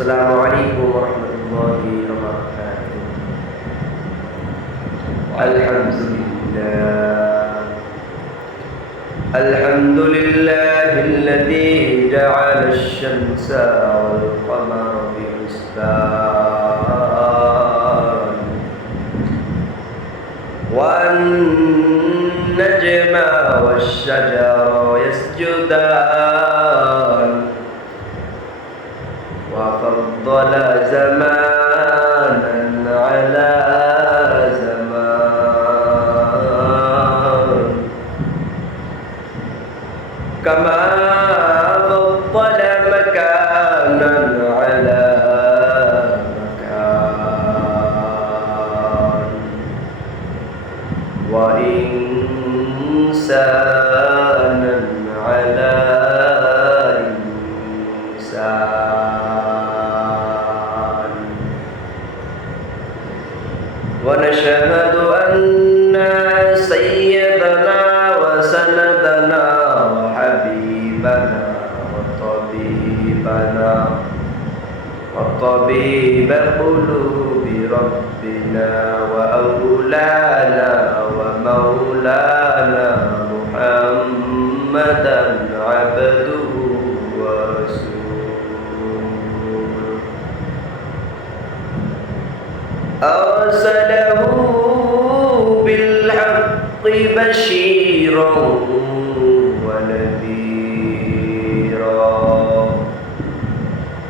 السلام عليكم ورحمة الله وبركاته. الحمد لله الذي جعل الشمس والقمر بحسبان والنجم والشجر يسجدان وفضل زمانا على زمان كما فضل مكانا على مكان وإنسانا على إنسان ونشهد أن سيدنا وسندنا وحبيبنا وطبيب قلوب ربنا وأولانا ومولانا محمدا عبده ورسوله أرسله بالحق بشيرا ونذيرا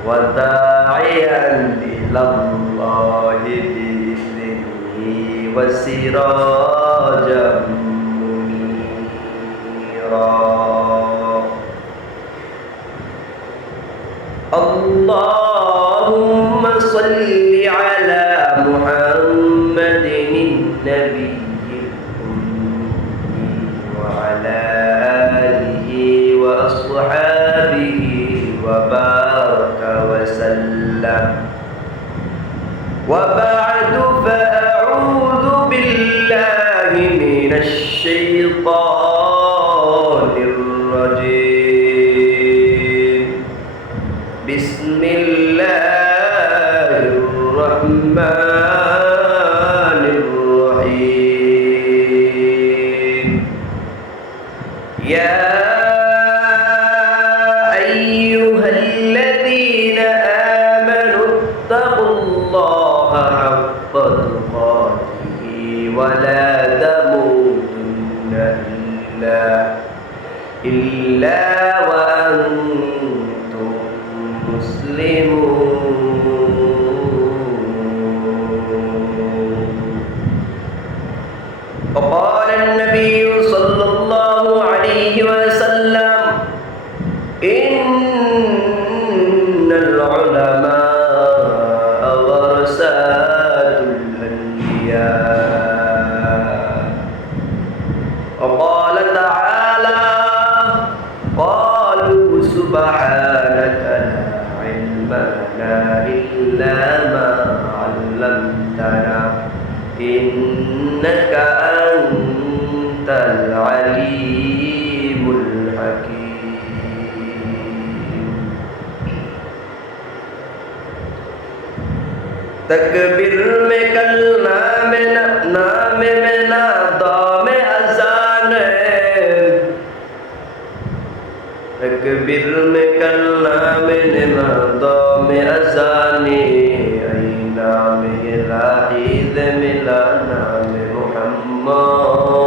وداعيا إلى الله بإذنه وسراجا منيرا. اللهم صل على محمد النبي الأمي وعلى آله وأصحابه وبارك وسلم. وبعد فأعوذ بالله من الشيطان الرجيم. بسم الله الرحمن الرحيم. يا أيها الذين آمنوا اتقوا الله حق تقاته ولا تموتن إلا وأنتم مسلمون. وقال النبي صلى الله عليه وسلم إن العلماء ورثة الأنبياء. وقال تعالى قالوا سبحانك لا علم لنا إلا ما علمتنا إنك أنت العليم الحكيم. तकबीर में कल नाम में नादा में अजान है. तकबीर में कल नाम में नादा में अजाने नाम इलाहीद मिला नाम मुहम्मद.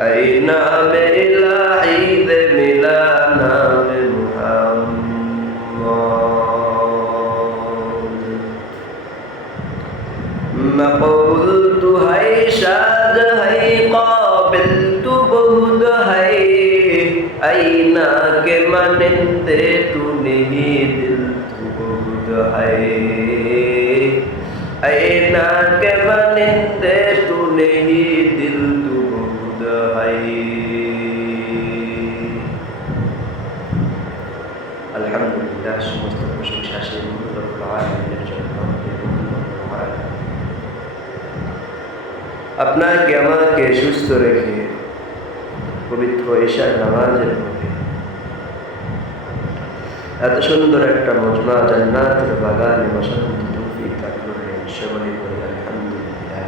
ऐ नाम इलाहीद मिला नाम मक़बूल तू है शाद है काबिल तू बहुत है. ऐना के मानते तू नहीं दिल तू बहुत है. ऐना के मानते तू नहीं दिल तू बहुत है. अल्हम्दुलिल्लाह समस्त प्रशंसा से रब्बुल आलमीन আপনাকে আমাকে সুস্থ রেখে পবিত্র ঈশার নামাজের মধ্যে এত সুন্দর একটা মজমা জান্নাতের বাগানে বসার মতো তৌফিক দান করলেন, সকলে বলি আলহামদুলিল্লাহ।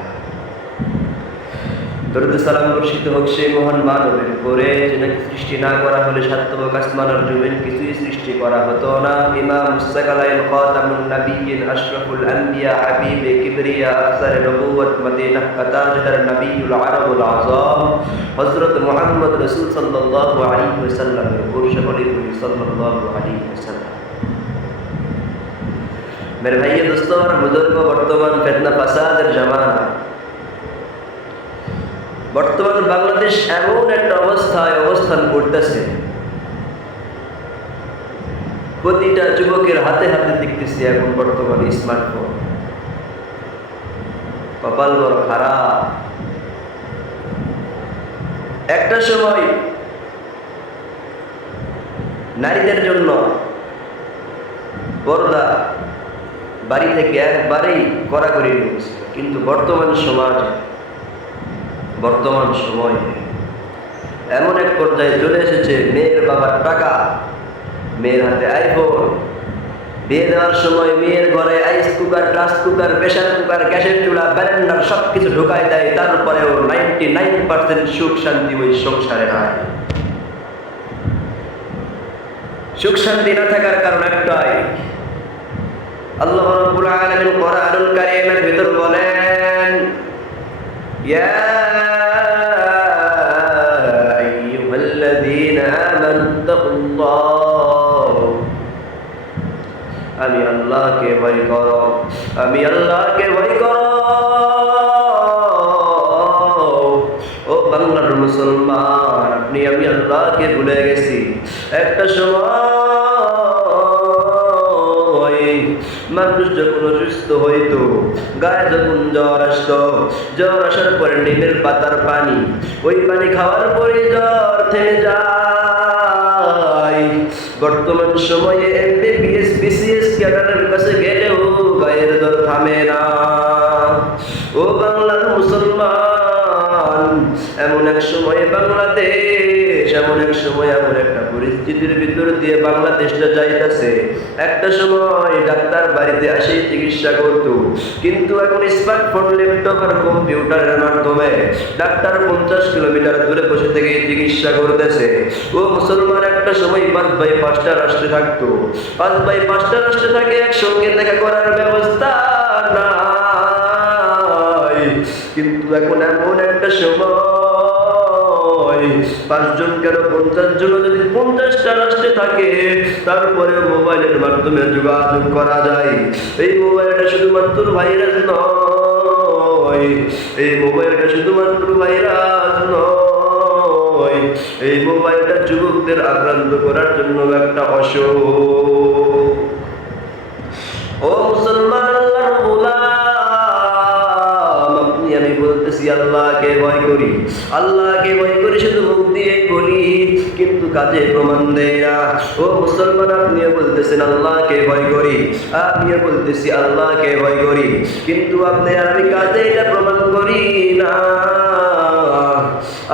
দরুদ সালাম বর্ষিত হোক সেই মহান মানবের উপরে, যিনাকে সৃষ্টি না করা হলে সাতবক আসমানের জমিন কিছুই সৃষ্টি করা হতো না। ইমাম মুস্তাকালাইন খাতামুন নবিয়্যিন আশরাফুল আম্বিয়া হাবিবে কিবরিয়া আফসারে নবুওয়াত মদিনাহ তাজদার নবিয়ুল আরবুল আযম হযরত মুহাম্মদ রাসূল সাল্লাল্লাহু আলাইহি ওয়াসাল্লামের উপর সকলে বলি সাল্লাল্লাহু আলাইহি ওয়াসাল্লাম। मेरे भाई दोस्तों और बुजुर्गों, বর্তমান ফিতনা ফাসাদের জামানা। বর্তমান বাংলাদেশ এমন একটা অবস্থায় অবস্থান করতেছে, প্রতিটা যুবকের হাতে হাতে দেখতেছি এখন বর্তমানে স্মার্টফোন। কপাল বড় খারাপ। একটা সময় নারীদের জন্য পর্দা বাড়ি থেকে একবারেই কড়াকড়ি হয়েছে, কিন্তু বর্তমান সময় এমন এক পর্যায়ে চলে এসেছে, মেয়ের বাবার টাকা, মেয়ের হাতে আইফোন, বিয়ে দেওয়ার সময় মেয়ের ঘরে আইস cooker, rice cooker, pressure cooker, গ্যাসের চুলা, ব্যালেন্ডার সবকিছু ঢোকায় দেয়। তারপরেও 99% সুখ শান্তি ওই সংসারে নাই। সুখ শান্তি না থাকার কারণ একটাই, আল্লাহ রাব্বুল আলামিন কোরআনুল কারীমের ভিতর বলেন, ইয়া আইয়ুহাল্লাযীনা আমানুত্তাকুল্লাহ, আমি আল্লাহকে ভয় করো, আমি আল্লাহকে ভয় করো। ও বাংলার মুসলমান, আপনি আমি আল্লাহকে ভুলে গেছি। একটা সময় মানুষ যখন অসুস্থ হইতো, গায়ে যখন জ্বর আসতো, জ্বর আসার পরে নিমের পাতার পানি, ওই পানি খাওয়ার পরে জ্বর থেমে যায়। বর্তমান সময়ে MBBS BCS ক্যাডারের কাছে গেলেও গায়ের জ্বর থামে না। ও বাংলার মুসলমান, এমন এক সময়ে বাংলাদেশ, এমন একটা পরিস্থিতির ভিতর দিয়ে বাংলাদেশটা যাইতেছে। একটা সময় ডাক্তার বাড়িতে আসে চিকিৎসা করত, কিন্তু এখন স্মার্টফোন, ল্যাপটপ আর কম্পিউটারের মাধ্যমে ডাক্তার 50 কিলোমিটার দূরে বসে থেকে চিকিৎসা করতেছে। ও মুসলমান, একটা সময় 5/5টা রাষ্ট্রে থাকতো, 5/5টা রাষ্ট্রে থাকে, একসঙ্গে দেখা করার ব্যবস্থা নাই। কিন্তু এখন এমন একটা সময়, 5 জন কেন 50 জন যদি 50টা রাষ্ট্রে থাকে, তারপরে মোবাইলের মাধ্যমে যোগাযোগ করা যায়। এই মোবাইলটা শুধুমাত্র ভাইরাস নয়, এই মোবাইলটা শুধুমাত্র ভাইরাস নয়, এই মোবাইলটা যুবকদের আক্রান্ত করার জন্য একটা অসুখ। ও মুসলমান, আল্লাহর গোলাম, আপনি আমি বলতেছি আল্লাহকে ভয় করি, আল্লাহকে ভয় করি, শুধু মুখ দিয়ে বলি কিন্তু কাজে প্রমাণ দেয় না। ও মুসলমান, আপনিও বলতেছেন আল্লাহকে ভয় করি, আমিও বলতেছি আল্লাহকে ভয় করি, কিন্তু আপনি আর আমি কাজে এটা প্রমাণ করি না।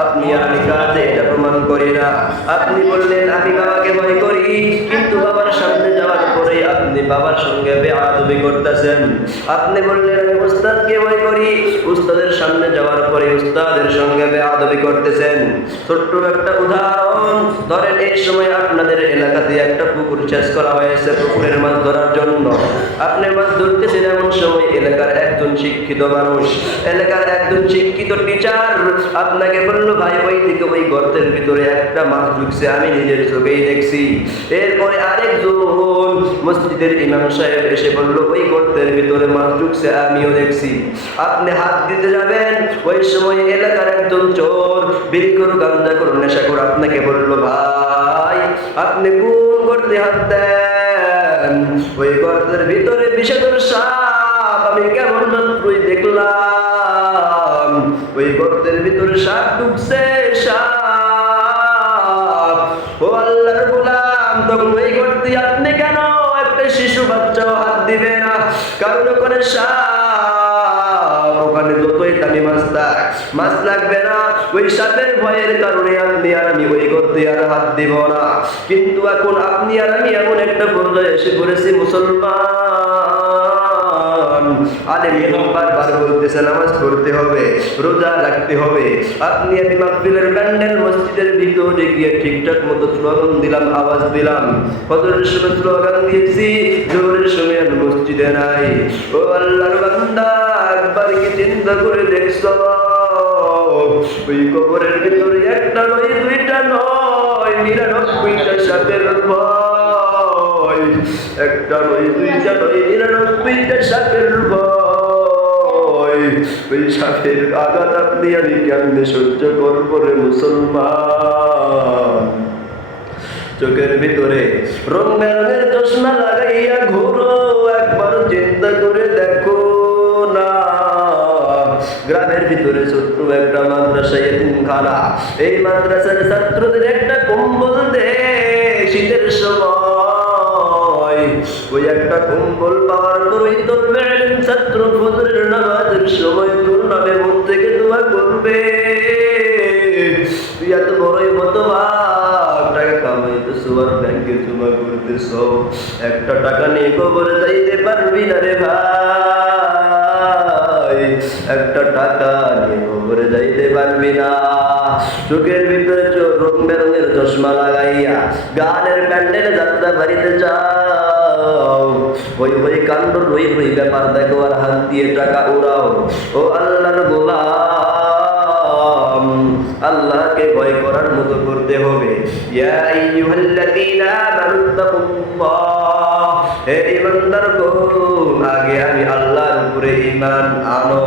আপনি আর আমি কাজে এটা প্রমাণ করি না। আপনি বললেন আমি বাবাকে ভয় করি, কিন্তু বাবার সামনে যাওয়ার পরে আপনি বাবার সঙ্গে বেয়াদবি করতেছেন। আপনি বললেন আমি উস্তাদকে ভয় করি, উস্তাদের সামনে যাওয়ার পরে উস্তাদের সঙ্গে বেয়াদবি করতেছেন। ছোট্ট একটা উদাহরণ ধরেন, এই সময় আপনাদের এলাকাতে একটা পুকুর চাষ করা হয়েছে পুকুরের মাছ ধরার জন্য। আপনি মাছ ধরতেছেন, এমন সময় এলাকার একজন শিক্ষিত মানুষ, এলাকার একজন শিক্ষিত টিচার আপনাকে বললো, ভাই ওই থেকে ওই গর্তের ভিতরে একটা মাছ ঢুকছে, আমি নিজের চোখেই দেখছি। এরপরে আরেকজন মসজিদের ইমাম সাহেব এসে বললো, ওই গর্তের ভিতরে মাছ ঢুকছে, আমিও দেখছি। আপনি হাত দিতে যাবেন, ওই সময় এলাকার একজন চোর, বিড়ি করু, গাঁজা করু, নেশা করু আপনাকে বললো, ভাই আপনি কোন গর্তে হাত দেন? ওই গর্তের ভিতরে বিষধর সাপ, আমি কেমন মাত্রই দেখলাম ওই গর্তের ভিতরে সাপ ঢুকছে, সাপ। ও আল্লাহর গোলাম, তখন ওই গর্তে আপনি কেন একটা শিশু বাচ্চাও হাত দিবে না? কারণ ওখানে সাপ, ওখানে যতই দামি মাছ লাগবে না, ওই সাপের ভয়ের কারণে আপনি আর আমি ওই গর্তে আর হাত দিব না। কিন্তু এখন আপনি আর আমি এমন একটা একটা পর্যায়ে এসে পড়েছি মুসলমান। আলেম বারবার বলতেছে নামাজ পড়তে হবে, রোজা রাখতে হবে। আপনি আমি মাহফিলের প্যান্ডেল মসজিদের ভিতরে গিয়ে ঠিকঠাক মতো স্লোগান দিলাম, আওয়াজ দিলাম। ফজরের সময় স্লোগান দিয়েছি, জোহরের সময় আর মসজিদে নাই। ও আল্লাহর বান্দা, একবার কি চিন্তা করে দেখছো ওই কবরের ভিতরে একটা নয়, দুইটা নয়, 99টা সাপের ভয়। একটা নয়, দুইটা নয়, 99টা সাপের ভয়। ওই সাপের আঘাত আপনি আমি কেমনে সহ্য করবো রে মুসলমান? চোখের ভিতরে রং বেরঙের চশমা লাগাইয়া ঘোরো, একবার চিন্তা করে দেখো না। গ্রামের ভিতরে ছোট্ট একটা মাদ্রাসা, এতিমখানা। এই মাদ্রাসার ছাত্রদের একটা কম্বল দে শীতের সময়। ওই একটা কম্বল পাওয়ার পরই তোর বেড়েন ছাত্র ফজরের নামাজের সময় তোর নামে মন থেকে দোয়া করবে। তুই এত বড়ই হতভাগ, টাকা কামাইতেছো আর ব্যাংকে জমা করতেছো, একটা টাকা নিয়ে কবরে যাইতে পারবি না রে ভাই। একটা টাকা নিয়ে কবরে যাইতে পারবি না। চোখের ভিতরে রং বেরঙের চশমা লাগাইয়া গানের প্যান্ডেলে যাত্রা বাড়িতে যাও। হই হই কাণ্ড, রই রই ব্যাপার দেখো আর হাত দিয়ে টাকা উড়াও। ও আল্লাহর গোলাম, আল্লাহকে ভয় করার মতো করতে হবে। ইয়া আইয়ুহাল্লাযীনা আমানুত্তাকুল্লাহ, হে ঈমানদারগণ, আগে আমি আল্লাহর উপরে ঈমান আনো।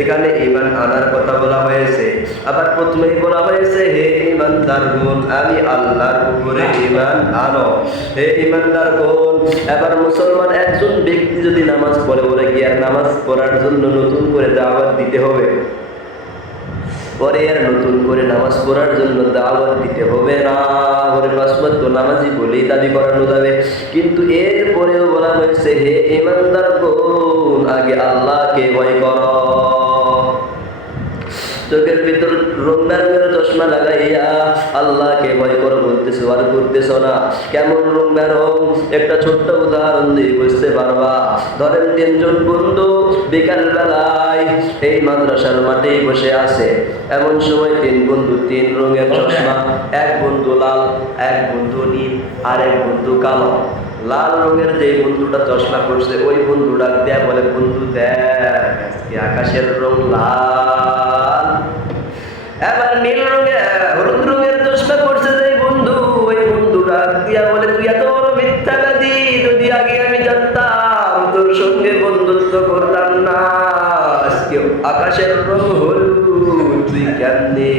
এখানে ঈমান আনার কথা বলা হয়েছে, আবার প্রথমেই বলা হয়েছে হে ঈমানদারগণ, আমি আল্লাহর উপরে ঈমান আনো। হে ঈমানদারগণ, এবার মুসলমান একজন ব্যক্তি যদি নামাজ পড়ে, ওরে কি আর নামাজ পড়ার জন্য নতুন করে দাওয়াত দিতে হবে? পরে আর নতুন করে নামাজ পড়ার জন্য দাওয়াত দিতে হবে না। ওরে পাঁচ ওয়াক্ত নামাজি বলেই দাবি করানো যাবে। কিন্তু এরপরেও বলা হয়েছে হে ঈমানদারগণ, আগে আল্লাহকে ভয় করো। চোখের ভিতর রং বেরঙের চশমা লাগাইয়া আল্লাহকে ভয় করো বলতেছো আর করতেছো না। কেমন রং বেরং? একটা ছোট্ট উদাহরণ দিয়ে বুঝতে পারবা। ধরেন তিনজন বন্ধু বিকাল বেলায় এই মাদ্রাসার মাঠেই বসে আছে। এমন সময় তিন বন্ধু তিন রঙের চশমা, এক বন্ধু লাল, এক বন্ধু নীল, আর এক বন্ধু কালো। লাল রঙের যে বন্ধুটা চশমা পড়ছে ওই বন্ধু ডাক দেয়া বলে, বন্ধু দেখ আজকে আকাশের রং লাল। এবার নীল রঙের হলুদ রঙের চশমা পড়ছে যে বন্ধু, ওই বন্ধু ডাক দিয়া বলে, তুই এত বড় মিথ্যাবাদী, যদি আগে আমি জানতাম তোর সঙ্গে বন্ধুত্ব করতাম না। আজকে আকাশের রং হলুদ, তুই কেমনে